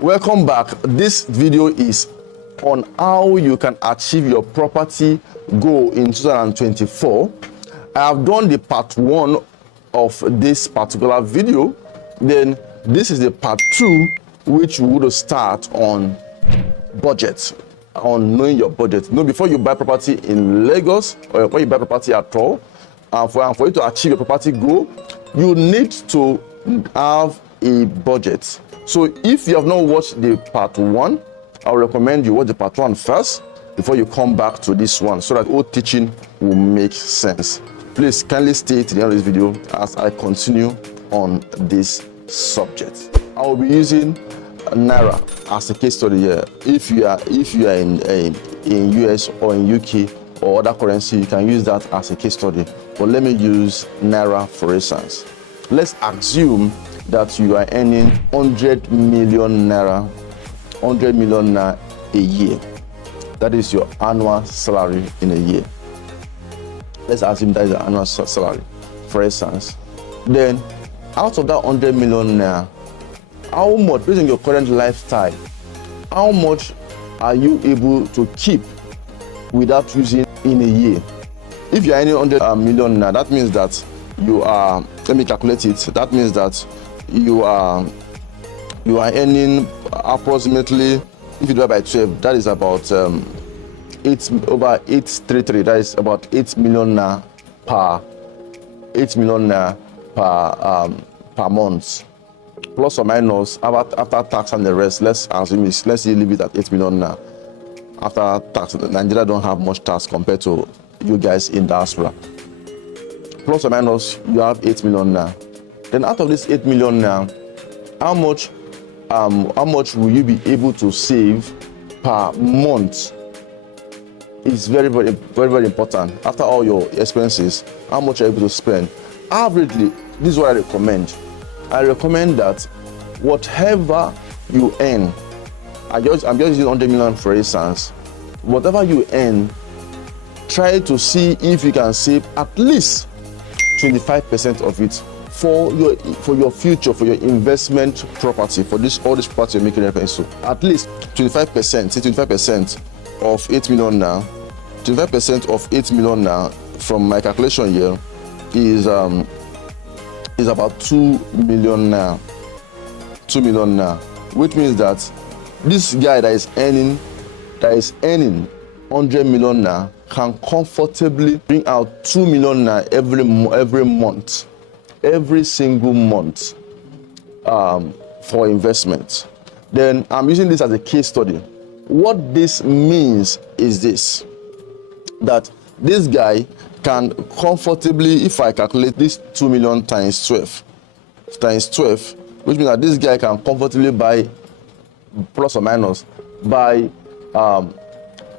Welcome back. This video is on how you can achieve your property goal in 2024. I have done the part 1 of this particular video. Then this is the part 2, which we will start on budget, on knowing your budget. Before you buy property in Lagos or when you buy property at all, for you to achieve your property goal, you need to have a budget. So if you have not watched the part 1, I will recommend you watch the part 1 first before you come back to this one, so that all teaching will make sense. Please kindly stay to the end of this video as I continue on this subject. I will be using Naira as a case study here. If you are in US or in UK or other currency, you can use that as a case study. But let me use Naira for instance. Let's assume that you are earning 100 million naira a year. That is your annual salary in a year. Let's assume that is your annual salary, for instance. Then, out of that 100 million naira, how much, based on your current lifestyle, how much are you able to keep without using in a year? If you are earning 100 million naira, that means that you are, let me calculate it, that means that you are earning approximately, if you divide by 12, that is about 833, that is about 8 million naira per month, plus or minus after tax and the rest. Let's leave it at 8 million naira after tax. Nigeria don't have much tax compared to you guys in diaspora. Plus or minus, you have 8 million naira. Then out of this 8 million now, how much will you be able to save per month? It's very important. After all your expenses, how much are you able to spend? Averagely, this is what I recommend. I recommend that whatever you earn, I'm just using 100 million for instance, whatever you earn, try to see if you can save at least 25% of it for your future, for your investment property, for all this property you're making reference to. At least 25%, say 25% of 8 million now. 25% of 8 million now, from my calculation here, is about 2 million now. 2 million now, which means that this guy that is earning 100 million now can comfortably bring out 2 million now every month. Every single month for investment. Then I'm using this as a case study. What this means is this, that this guy can comfortably, if I calculate this 2 million times 12, which means that this guy can comfortably buy, plus or minus, buy a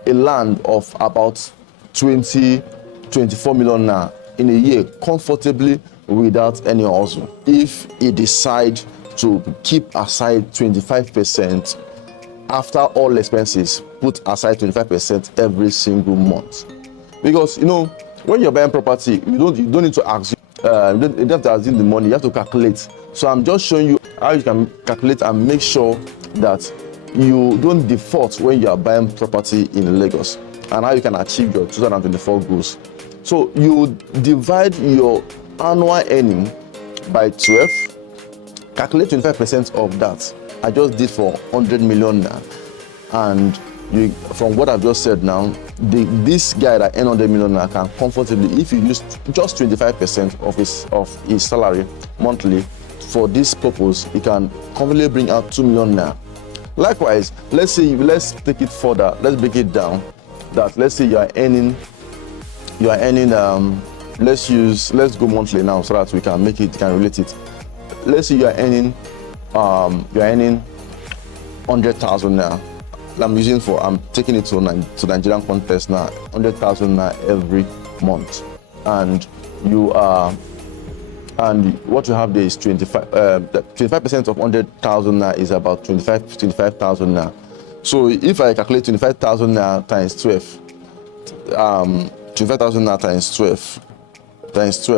land of about 24 million now in a year comfortably, without any hustle, if he decides to keep aside 25% after all expenses, put aside 25% every single month. Because when you're buying property, you don't need to assume, you don't have to assume the money, you have to calculate. So I'm just showing you how you can calculate and make sure that you don't default when you are buying property in Lagos, and how you can achieve your 2024 goals. So you divide your annual earning by 12, calculate 25% of that. I just did for 100 million now, and from what I've just said now, this guy that earns 100 million now can comfortably, if you use just 25% of his salary monthly for this purpose, he can comfortably bring out 2 million now. Likewise, let's take it further. Let's break it down. That let's say you are earning. Let's go monthly now so that we can relate it. Let's say you are earning 100,000 now. I'm taking it to Nigerian context now. 100,000 now every month, and what you have there is 25% of 100,000 now is about 25,000 now. So if I calculate 25,000 now times 12, 25,000 now times 12, that's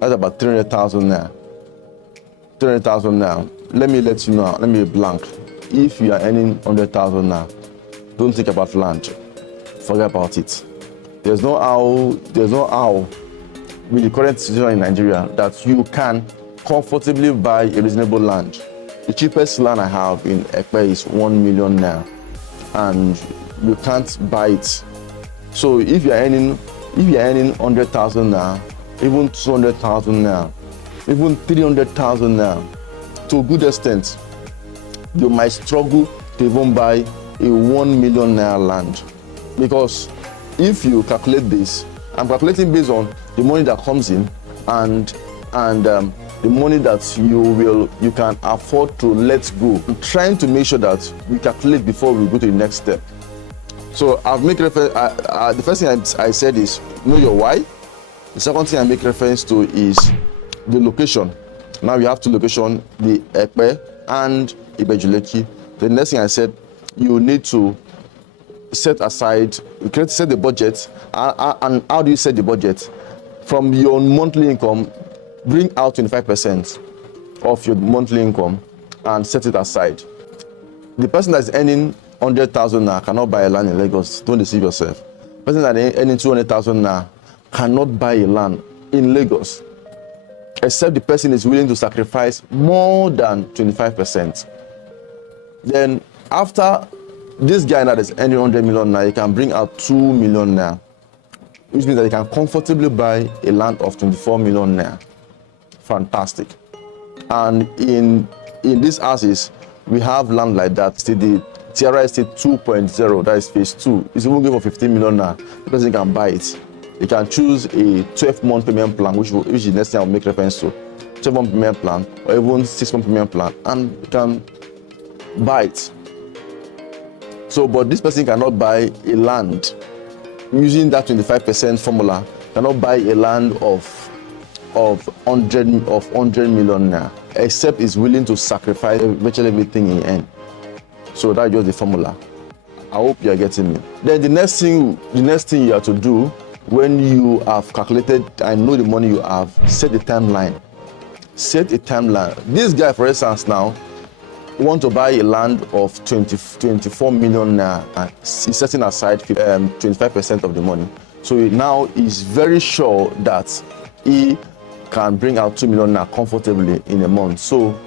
about 300,000 now. 300,000 now. Let me let you know. Let me be blank. if you are earning 100,000 now, don't think about land. Forget about it. There's no how with the current situation in Nigeria that you can comfortably buy a reasonable land. The cheapest land I have in Ekpe is 1 million naira, and you can't buy it. So if you're earning 100,000 naira, even 200,000 naira, even 300,000 naira, to a good extent, you might struggle to even buy a 1 million naira land. Because if you calculate this, I'm calculating based on the money that comes in and the money that you can afford to let go. I'm trying to make sure that we calculate before we go to the next step. So I've made reference. The first thing I said is know your why. The second thing I make reference to is the location. Now we have two locations, the Ekpe and Ibejuleki. The next thing I said, you need to set aside, set the budget. And how do you set the budget? From your monthly income, bring out 25% of your monthly income and set it aside. The person that's earning 100,000 now cannot buy a land in Lagos. Don't deceive yourself. The person that's earning 200,000 now cannot buy a land in Lagos, except the person is willing to sacrifice more than 25%. Then after this guy that is earning 100 million now, he can bring out 2 million now, which means that he can comfortably buy a land of 24 million now. Fantastic. And in these houses, we have land like that. The Tiara Estate 2.0, that is phase 2, is even going for 15 million now. The person can buy it. You can choose a 12-month payment plan, which is the next thing I'll make reference to. 12-month payment plan, or even 6-month payment plan, and you can buy it. So, but this person cannot buy a land using that 25% formula, cannot buy a land of 100 million naira, except is willing to sacrifice virtually everything in end. So that's just the formula. I hope you are getting me. Then the next thing you have to do when you have calculated and know the money you have, set a timeline. Set a timeline. This guy, for instance, now want to buy a land of 24 million naira. He's setting aside 25% of the money. So now he's very sure that he can bring out 2 million naira comfortably in a month. So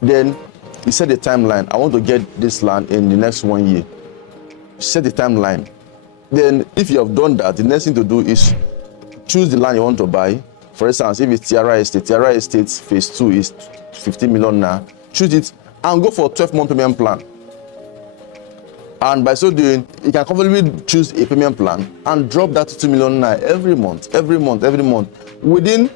then he set the timeline. I want to get this land in the next 1 year. Set the timeline. Then if you have done that, the next thing to do is choose the land you want to buy. For instance, if it's Tiara Estate phase 2 is 15 million naira, choose it and go for a 12-month payment plan. And by so doing, you can comfortably choose a payment plan and drop that to 2 million naira every month. Within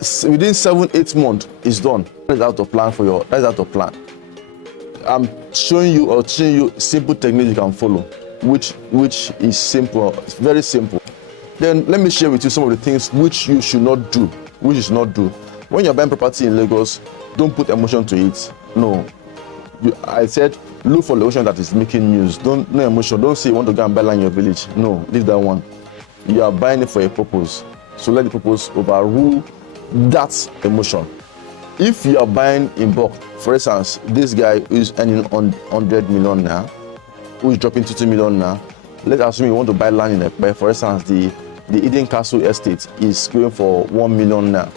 7-8 months, it's done. That is out of plan. I'm showing you simple techniques you can follow, which is simple. It's very simple. Then let me share with you some of the things which you should not do. When you're buying property in Lagos, don't put emotion to it. No. I said look for location that is making news. No emotion. Don't say you want to go and buy land in your village. No, leave that one. You are buying it for a purpose. So let the purpose overrule that emotion. If you are buying in bulk, for instance, this guy who is earning 100 million now, who is dropping 2 million now, let's assume you want to buy land in Ekpe. For instance, the Eden Castle estate is going for 1 million now.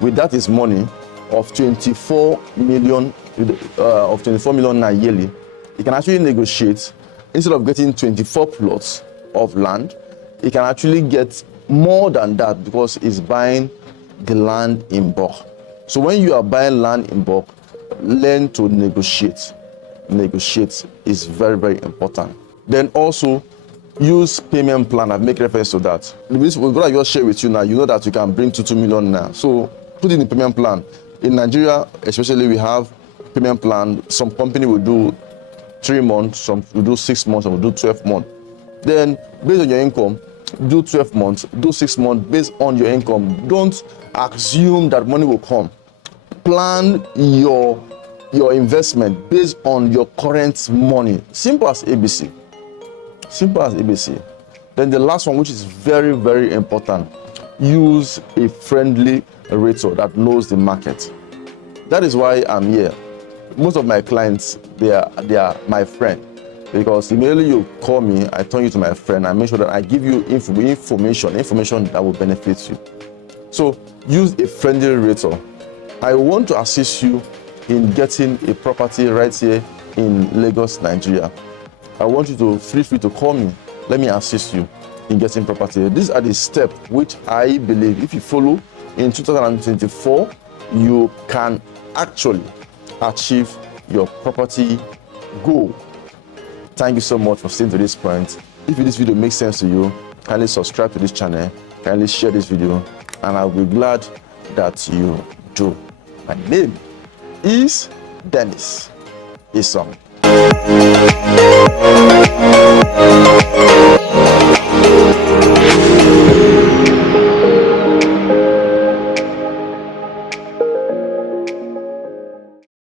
With that is money of 24 million naira yearly. You can actually negotiate. Instead of getting 24 plots of land, you can actually get more than that because it's buying the land in bulk. So when you are buying land in bulk, learn to negotiate. Negotiate is very, very important. Then also use payment plan. I've made reference to that. What I just share with you now, you know that you can bring to 2 million now. So put in the payment plan. In Nigeria, especially, we have payment plan. Some company will do 3 months, some will do 6 months, some will do 12 months. Then based on your income, do 12 months, do 6 months based on your income. Don't assume that money will come. Plan your investment based on your current money. Simple as ABC. Then the last one, which is very, very important, use a friendly realtor that knows the market. That is why I'm here. most of my clients, they are my friend, because immediately you call me, I turn you to my friend. I make sure that I give you information that will benefit you. So use a friendly realtor. I want to assist you in getting a property right here in Lagos, Nigeria. I want you to feel free to call me. Let me assist you in getting property. These are the steps which I believe if you follow in 2024, you can actually achieve your property goal. Thank you so much for staying to this point. If this video makes sense to you, kindly subscribe to this channel, kindly share this video, and I'll be glad that you do. My name is Dennis Isong.